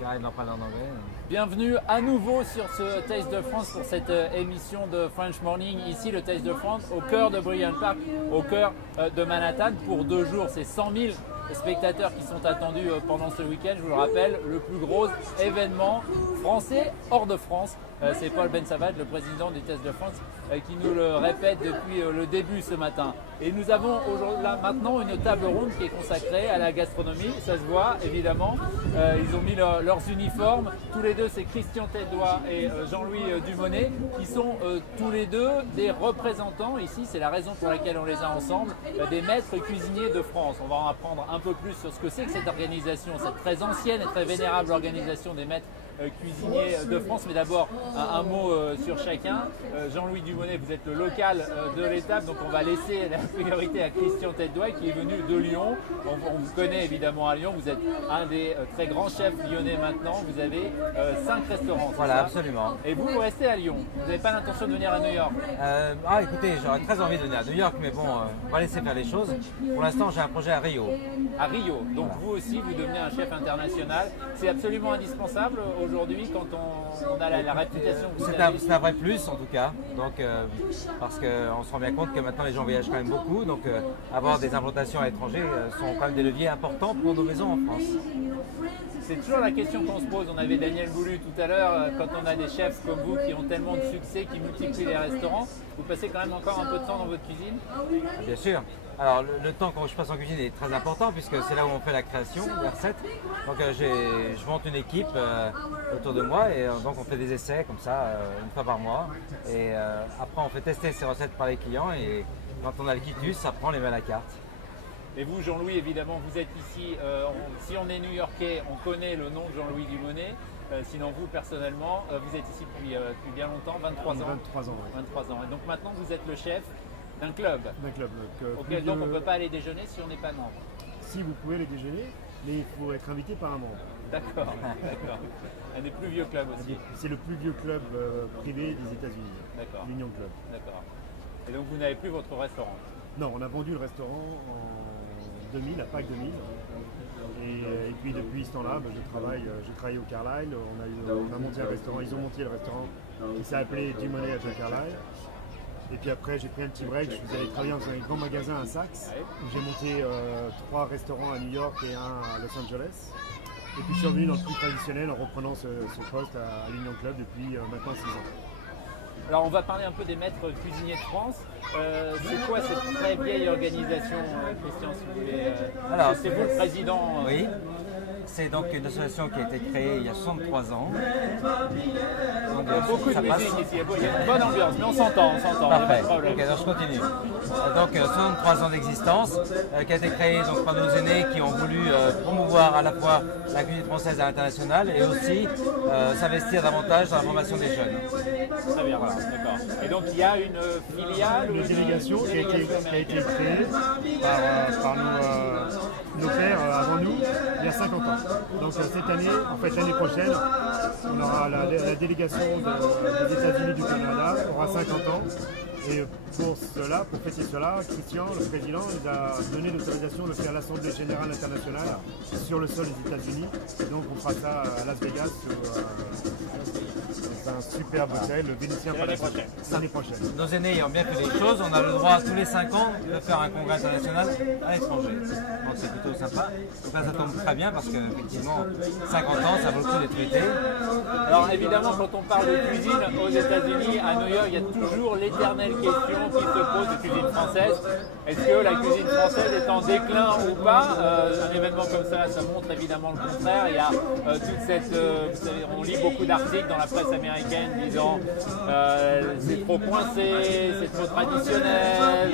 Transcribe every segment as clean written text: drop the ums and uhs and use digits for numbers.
Carré n'en parle en anglais. Bienvenue à nouveau sur ce Taste de France pour cette émission de French Morning. Ici, le Taste de France, au cœur de Bryant Park, au cœur de Manhattan. Pour 2 jours, c'est 100 000 spectateurs qui sont attendus pendant ce week-end. Je vous le rappelle, le plus gros événement français hors de France. C'est Paul Ben Savage, le président du Taste de France, qui nous le répète depuis le début ce matin. Et nous avons là maintenant une table ronde qui est consacrée à la gastronomie. Ça se voit évidemment. Ils ont mis leurs uniformes. Tous les deux, c'est Christian Tête-Doigt et Jean-Louis Dumonet, qui sont tous les deux des représentants. Ici, c'est la raison pour laquelle on les a ensemble, des maîtres cuisiniers de France. On va en apprendre un peu plus sur ce que c'est que cette organisation, cette très ancienne et très vénérable organisation des maîtres cuisiniers de France. Mais d'abord, un mot sur chacun. Jean-Louis Dumonet, vous êtes le local de l'étape, donc on va laisser la priorité à Christian Tête-Doigt qui est venu de Lyon. On vous connaît évidemment à Lyon, vous êtes un des très grands chefs lyonnais maintenant. Vous avez 5 restaurants. Voilà, absolument. Et vous restez à Lyon. Vous n'avez pas l'intention de venir à New York? Écoutez, j'aurais très envie de venir à New York, mais bon, on va laisser faire les choses. Pour l'instant, j'ai un projet à Rio. À Rio. Donc voilà. Vous aussi, vous devenez un chef international. C'est absolument indispensable aujourd'hui quand on a la réputation que vous avez. C'est un vrai plus en tout cas, donc, parce qu'on se rend bien compte que maintenant les gens voyagent quand même beaucoup, donc avoir des implantations à l'étranger sont quand même des leviers importants pour nos maisons en France. C'est toujours la question qu'on se pose. On avait Daniel Boulu tout à l'heure. Quand on a des chefs comme vous qui ont tellement de succès, qui multiplient les restaurants, vous passez quand même encore un peu de temps dans votre cuisine? Bien sûr. Alors le temps que je passe en cuisine est très important puisque c'est là où on fait la création des recettes. Donc je monte une équipe autour de moi et donc on fait des essais comme ça une fois par mois. Et après on fait tester ces recettes par les clients et quand on a le quitus, ça prend les mains à la carte. Et vous, Jean-Louis, évidemment, vous êtes ici. Si on est New-Yorkais, on connaît le nom de Jean-Louis Dumonet. Sinon, vous, personnellement, vous êtes ici depuis bien longtemps, 23 ans. 23 ans, oui. 23 ans. Et donc maintenant, vous êtes le chef d'un club. D'un club. Auquel donc on ne peut pas aller déjeuner si on n'est pas membre. Si vous pouvez aller déjeuner, mais il faut être invité par un membre. D'accord, d'accord. Un des plus vieux clubs aussi. C'est le plus vieux club privé des États-Unis. D'accord. L'Union Club. D'accord. Et donc vous n'avez plus votre restaurant? Non, on a vendu le restaurant en 2000, à Pâques 2000. Et puis depuis ce temps-là, j'ai travaillé au Carlyle. On a monté un restaurant, ils ont monté le restaurant qui s'est appelé Dumonet at Carlyle. Et puis après, j'ai pris un petit break, je suis allé travailler dans un grand magasin à Saks, où j'ai monté 3 restaurants à New York et un à Los Angeles. Et puis je suis revenu dans le plus traditionnel en reprenant ce poste à l'Union Club depuis maintenant 6 ans. Alors on va parler un peu des maîtres cuisiniers de France. C'est quoi cette très vieille organisation, Christian, si vous voulez Alors, c'est vous le président? Oui. C'est donc une association qui a été créée il y a 63 ans. Donc, Il y a beaucoup de musique ici, il y a une bonne ambiance, mais on s'entend, il n'y a pas Parfait. de problème. Ok, alors je continue. Donc 63 ans d'existence, qui a été créée donc, par nos aînés qui ont voulu promouvoir à la fois la cuisine française à l'international et aussi s'investir davantage dans la formation des jeunes. Très bien, voilà, d'accord. Et donc il y a une filiale, Une délégation qui a été créée par nos pères avant nous il y a 50 ans. Donc cette année, en fait l'année prochaine, on aura la délégation des États-Unis du Canada aura 50 ans. Et pour fêter cela, Christian, le président, nous a donné l'autorisation de faire l'Assemblée Générale Internationale sur le sol des États-Unis. Et donc on fera ça à Las Vegas, dans un superbe hôtel, le Vénitien Palace. L'année prochaine. Nos aînés ayant bien fait les choses, on a le droit tous les 5 ans de faire un congrès international à l'étranger. Donc c'est plutôt sympa. Donc là ça tombe très bien parce qu'effectivement 50 ans ça vaut le coup d'être fêté. Alors évidemment quand on parle de cuisine aux États-Unis, à New York, il y a toujours l'éternelle question qui se pose de cuisine française. Est-ce que la cuisine française est en déclin ou pas? Un événement comme ça montre évidemment le contraire. Il y a toute cette... vous savez, on lit beaucoup d'articles dans la presse américaine disant c'est trop coincé, c'est trop traditionnel,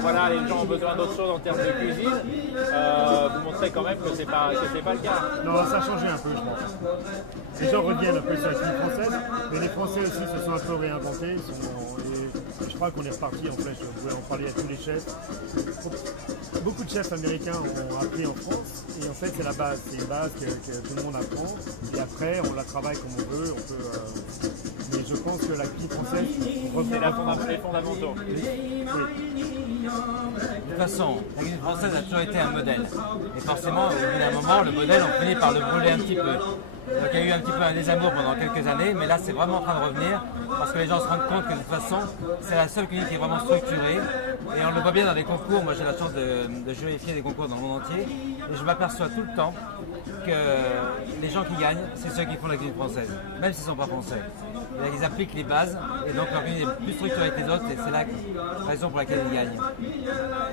voilà, les gens ont besoin d'autre chose en termes de cuisine. Vous montrez quand même que c'est pas le cas. Non, ça a changé un peu, je pense. Les gens reviennent un peu sur la cuisine française, mais les Français aussi se sont un peu réinventés. Je crois qu'on est reparti en flèche. Vous pouvez en parler à tous les chefs. beaucoup de chefs américains ont appris en France et en fait c'est la base, c'est une base que tout le monde apprend et après on la travaille comme on veut, mais je pense que la cuisine française C'est les fondamentaux. De toute façon, la cuisine française a toujours été un modèle. Et forcément, au bout d'un moment, le modèle, on finit par le brûler un petit peu. Donc il y a eu un petit peu un désamour pendant quelques années, mais là c'est vraiment en train de revenir parce que les gens se rendent compte que de toute façon, c'est la seule cuisine qui est vraiment structurée. Et on le voit bien dans les concours. Moi j'ai la chance de jury des concours dans le monde entier. Et je m'aperçois tout le temps que les gens qui gagnent, c'est ceux qui font la cuisine française, même s'ils ne sont pas français. Ils appliquent les bases et donc leur cuisine est plus structurée que les autres et c'est la raison pour laquelle ils gagnent.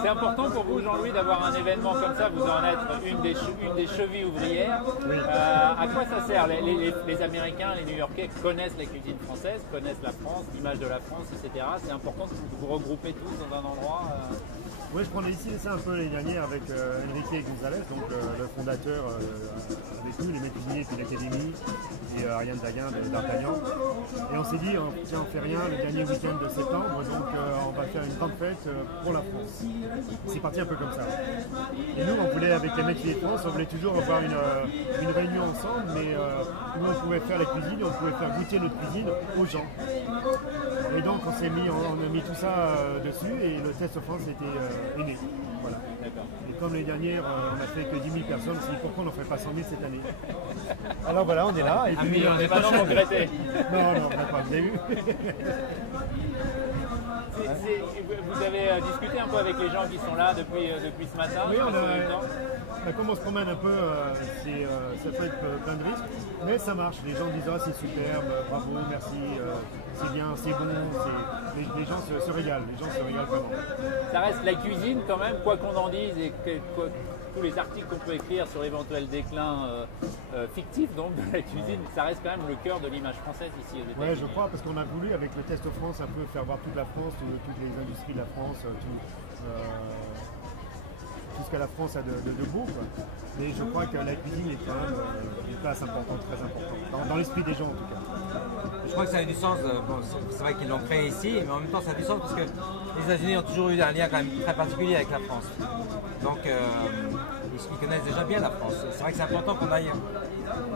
C'est important pour vous, Jean-Louis, d'avoir un événement comme ça, vous en êtes une des chevilles ouvrières. Oui. À quoi ça sert? Les Américains, les New-Yorkais connaissent la cuisine française, connaissent la France, l'image de la France, etc. C'est important de vous regrouper tous dans un endroit. Oui, je prenais ici ça un peu l'année dernière avec Enrique González, donc le fondateur avec nous, les maîtres cuisiniers de l'Académie et Ariane Daguin d'Artagnan. Et on s'est dit, tiens, on fait rien le dernier week-end de septembre, donc on va faire une grande fête pour la France. C'est parti un peu comme ça. Et nous, on voulait, avec les maîtres cuisiniers de France, on voulait toujours avoir une réunion ensemble, mais nous, on pouvait faire la cuisine, on pouvait faire goûter notre cuisine aux gens. Et donc, on a mis tout ça dessus et le Test of France était né. Voilà. Et comme l'année dernière, on n'a fait que 10 000 personnes, on s'est dit pourquoi on n'en fait pas 100 000 cette année. Alors voilà, on est là. Et puis, on n'est pas non regretté. Non, on n'a pas, vous avez vu. Vous avez discuté un peu avec les gens qui sont là depuis ce matin? Oui, comme on se promène un peu, ça peut être plein de risques, mais ça marche. Les gens disent c'est superbe, bravo, merci, c'est bien, c'est bon. Les gens se régalent, les gens se régalent vraiment. Ça reste la cuisine quand même, quoi qu'on en dise et tous les articles qu'on peut écrire sur l'éventuel déclin fictif donc, de la cuisine, ça reste quand même le cœur de l'image française ici aux États-Unis. Oui, je crois, parce qu'on a voulu, avec le Test France, un peu faire voir toute la France, toutes les industries de la France, tout ce que la France a de beau. Quoi. Mais je crois que la cuisine est quand même une place importante, très importante, dans l'esprit des gens en tout cas. Je crois que ça a du sens, c'est vrai qu'ils l'ont créé ici, mais en même temps ça a du sens parce que les États-Unis ont toujours eu un lien quand même très particulier avec la France. Donc ils connaissent déjà bien la France. C'est vrai que c'est important qu'on aille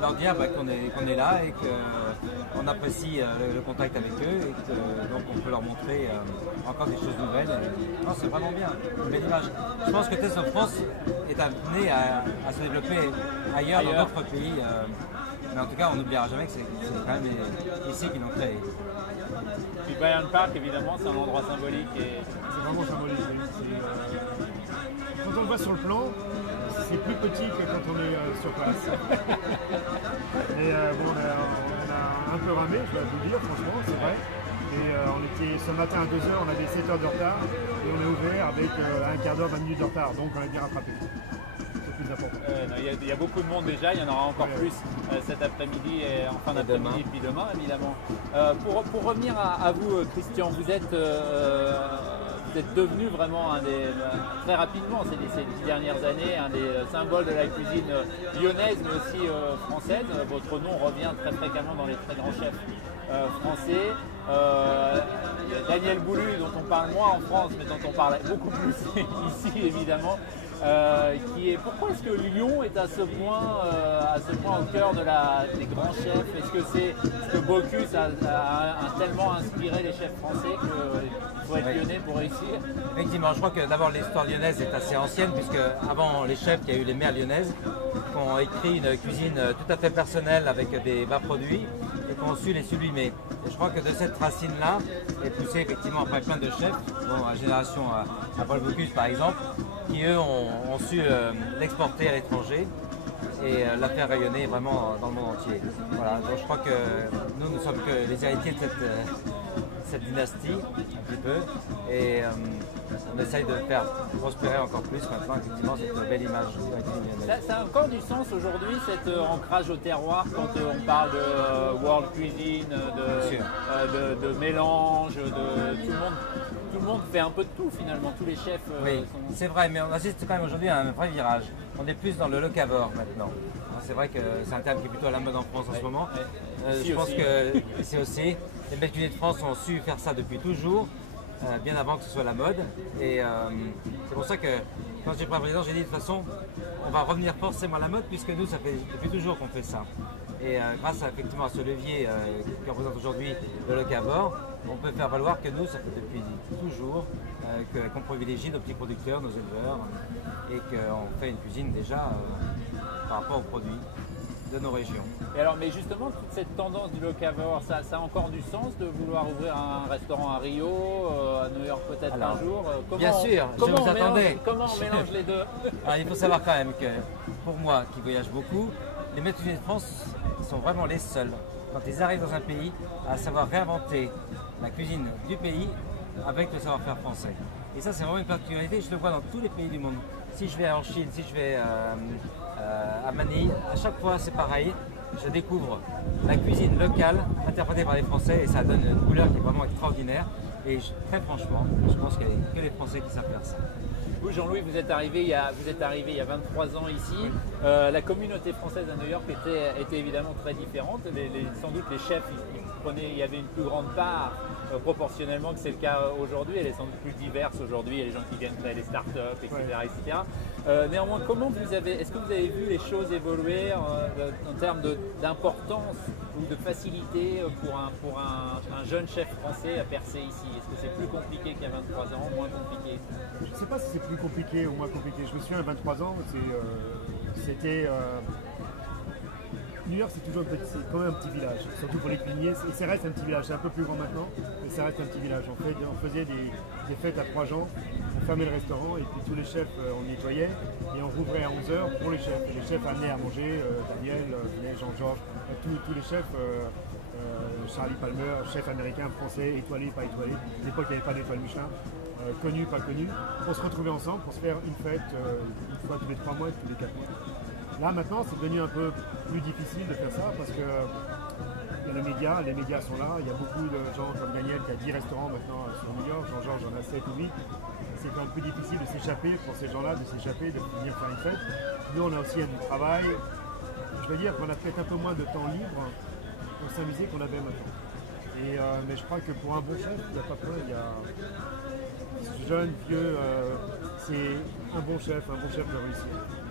leur dire qu'on est là et qu'on apprécie le contact avec eux et que donc on peut leur montrer encore des choses nouvelles. Non, c'est vraiment bien, une belle image. Je pense que Test of France est amené à se développer ailleurs. Dans d'autres pays. Mais en tout cas, on n'oubliera jamais que c'est quand même ici qu'ils l'ont créé. Puis Bryant Park, évidemment, c'est un endroit symbolique. C'est vraiment symbolique. Quand on le voit sur le plan, c'est plus petit que quand on est sur place. Et bon, on a un peu ramé, je dois vous le dire, franchement, c'est vrai. Et ce matin à 2h, on avait 7 heures de retard et on est ouvert avec un quart d'heure, 20 minutes de retard. Donc on a bien rattrapé. Il y a beaucoup de monde déjà, il y en aura encore plus cet après-midi et en fin d'après-midi et puis demain évidemment. Pour revenir à vous Christian, vous êtes devenu vraiment très rapidement ces 10 dernières années, un des symboles de la cuisine lyonnaise mais aussi française. Votre nom revient très fréquemment dans les très grands chefs français. Daniel Boulud dont on parle moins en France mais dont on parle beaucoup plus ici évidemment. Pourquoi est-ce que Lyon est à ce point au cœur des grands chefs? Est-ce que Bocuse a tellement inspiré les chefs français qu'il faut être lyonnais pour réussir? Effectivement, je crois que d'abord l'histoire lyonnaise est assez ancienne puisque avant les chefs, il y a eu les mères lyonnaises qui ont écrit une cuisine tout à fait personnelle avec des bas produits et qui ont su les sublimer. Et je crois que de cette racine-là est poussé effectivement après plein de chefs, la génération à Paul Bocuse par exemple, qui eux ont su l'exporter à l'étranger et la faire rayonner vraiment dans le monde entier. Voilà, donc je crois que nous ne sommes que les héritiers de cette dynastie, un petit peu, et on essaye de faire prospérer encore plus maintenant, effectivement, cette belle image. Ça a encore du sens aujourd'hui, cet ancrage au terroir, quand on parle de world cuisine, de mélange, tout le monde fait un peu de tout finalement, tous les chefs. Oui, c'est vrai, mais on assiste quand même aujourd'hui à un vrai virage. On est plus dans le locavore maintenant. C'est vrai que c'est un terme qui est plutôt à la mode en France en ce moment. Je pense que c'est aussi. Les maîtres cuisiniers de France ont su faire ça depuis toujours. bien avant que ce soit la mode. Et c'est pour ça que quand j'ai pris la présidence, j'ai dit de toute façon, on va revenir forcément à la mode puisque nous, ça fait depuis toujours qu'on fait ça. Et grâce effectivement à ce levier qui représente aujourd'hui le locavore, on peut faire valoir que nous, ça fait depuis toujours qu'on privilégie nos petits producteurs, nos éleveurs, et qu'on fait une cuisine déjà par rapport aux produits de nos régions. Et alors, mais justement, toute cette tendance du locavore, ça a encore du sens de vouloir ouvrir un restaurant à Rio, à New York peut-être un jour bien sûr, je vous attendais. Comment on mélange les deux? Alors, il faut savoir quand même que pour moi, qui voyage beaucoup, les maîtres cuisiniers de France sont vraiment les seuls, quand ils arrivent dans un pays, à savoir réinventer la cuisine du pays avec le savoir-faire français. Et ça, c'est vraiment une particularité, je le vois dans tous les pays du monde. Si je vais en Chine, si je vais à Manille, à chaque fois c'est pareil, je découvre la cuisine locale interprétée par les Français et ça donne une couleur qui est vraiment extraordinaire. Et très franchement, je pense qu'il n'y a que les Français qui savent faire ça. Vous, Jean-Louis, vous êtes arrivé il y a 23 ans ici. La communauté française à New York était évidemment très différente. Sans doute les chefs, il y avait une plus grande part proportionnellement que c'est le cas aujourd'hui. Elle est sans doute plus diverse aujourd'hui. Il y a les gens qui viennent créer des startups, etc. etc. Néanmoins, est-ce que vous avez vu les choses évoluer en termes d'importance ou de facilité pour un jeune chef français à percer ici? Est-ce que c'est plus compliqué qu'il y a 23 ans, moins compliqué? Je ne sais pas si c'est plus compliqué ou moins compliqué. Je me souviens à 23 ans, c'était... New York, c'est quand même un petit village, surtout pour les cuisiniers. Et ça reste un petit village, c'est un peu plus grand maintenant, mais ça reste un petit village. On faisait des fêtes à 3 gens, on fermait le restaurant et puis tous les chefs, on nettoyait et on rouvrait à 11h pour les chefs. Et les chefs amenaient à manger, Daniel, Jean-Georges, tous les chefs, Charlie Palmer, chef américain, français, étoilé, pas étoilé. À l'époque, il n'y avait pas d'étoile Michelin. Connu, pas connu. On se retrouvait ensemble pour se faire une fête une fois tous les 3 mois et tous les 4 mois. Là maintenant c'est devenu un peu plus difficile de faire ça parce que il y a les médias sont là, il y a beaucoup de gens comme Daniel qui a 10 restaurants maintenant sur New York, Jean-Georges en a 7 ou 8. C'est quand même plus difficile de s'échapper pour ces gens-là, de venir faire une fête. Nous on a aussi du travail. Je veux dire qu'on a peut-être un peu moins de temps libre pour s'amuser qu'on avait maintenant. Mais je crois que pour un bon chef, il n'y a pas peur, il y a jeune, vieux, c'est un bon chef peut réussir.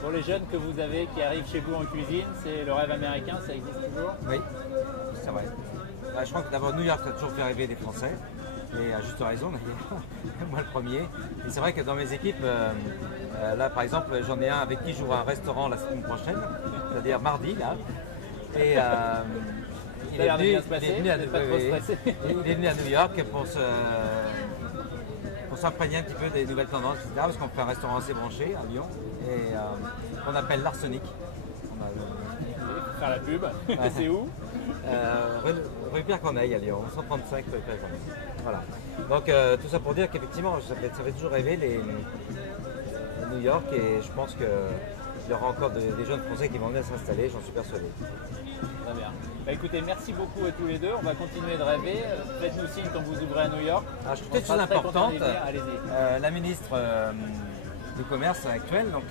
Pour les jeunes que vous avez qui arrivent chez vous en cuisine, c'est le rêve américain, ça existe toujours? Oui, c'est vrai. Je crois que d'abord New York a toujours fait rêver des Français, et à juste raison d'ailleurs, moi le premier. Et c'est vrai que dans mes équipes, là par exemple j'en ai un avec qui j'ouvre un restaurant la semaine prochaine, c'est-à-dire mardi là. Et il est venu à New York pour s'imprégner un petit peu des nouvelles tendances, etc. Parce qu'on fait un restaurant assez branché à Lyon et qu'on appelle l'Arsenic. Faire la pub, c'est où? Rue Pierre Corneille à Lyon, 135 rue Pierre Corneille. Voilà. Donc tout ça pour dire qu'effectivement, ça fait toujours rêver les New York et je pense qu'il y aura encore des jeunes Français qui vont venir s'installer, j'en suis persuadé. Très bien. Bah, écoutez, merci beaucoup à tous les deux. On va continuer de rêver. Faites-nous signe quand vous ouvrez à New York. Alors, je trouve une chose importante. La ministre du Commerce actuelle, donc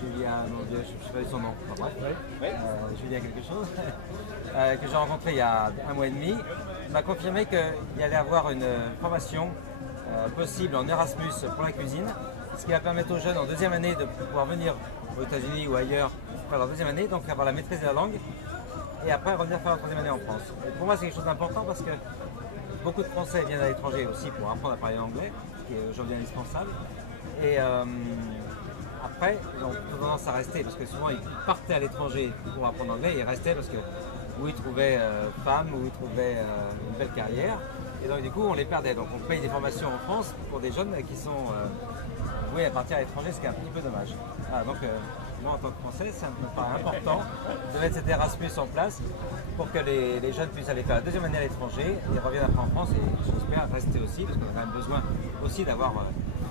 Julia, je ne sais pas son nom, enfin, bref, Julia quelque chose, que j'ai rencontré il y a 1 mois et demi, m'a confirmé qu'il y allait avoir une formation possible en Erasmus pour la cuisine, ce qui va permettre aux jeunes en 2e année de pouvoir venir aux États-Unis ou ailleurs faire leur 2e année, donc avoir la maîtrise de la langue, et après revenir faire leur 3e année en France. Et pour moi, c'est quelque chose d'important parce que beaucoup de Français viennent à l'étranger aussi pour apprendre à parler anglais, ce qui est aujourd'hui indispensable. Et après, ils ont tendance à rester parce que souvent ils partaient à l'étranger pour apprendre l'anglais et ils restaient parce que où ils trouvaient femme, où ils trouvaient une belle carrière. Et donc du coup, on les perdait. Donc on paye des formations en France pour des jeunes qui sont voués à partir à l'étranger, ce qui est un petit peu dommage. Voilà, donc moi en tant que Français, ça me paraît important de mettre cet Erasmus en place pour que les jeunes puissent aller faire la 2e année à l'étranger et reviennent après en France et j'espère rester aussi parce qu'on a quand même besoin aussi d'avoir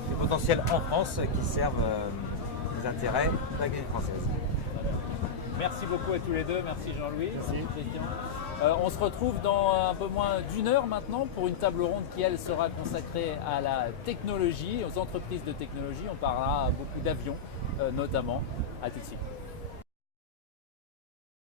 des potentiels en France qui servent les intérêts de la cuisine française. Merci beaucoup à tous les deux, merci Jean-Louis. Merci. On se retrouve dans un peu moins d'1 heure maintenant pour une table ronde qui elle sera consacrée à la technologie, aux entreprises de technologie. On parlera beaucoup d'avions notamment. À tout de suite.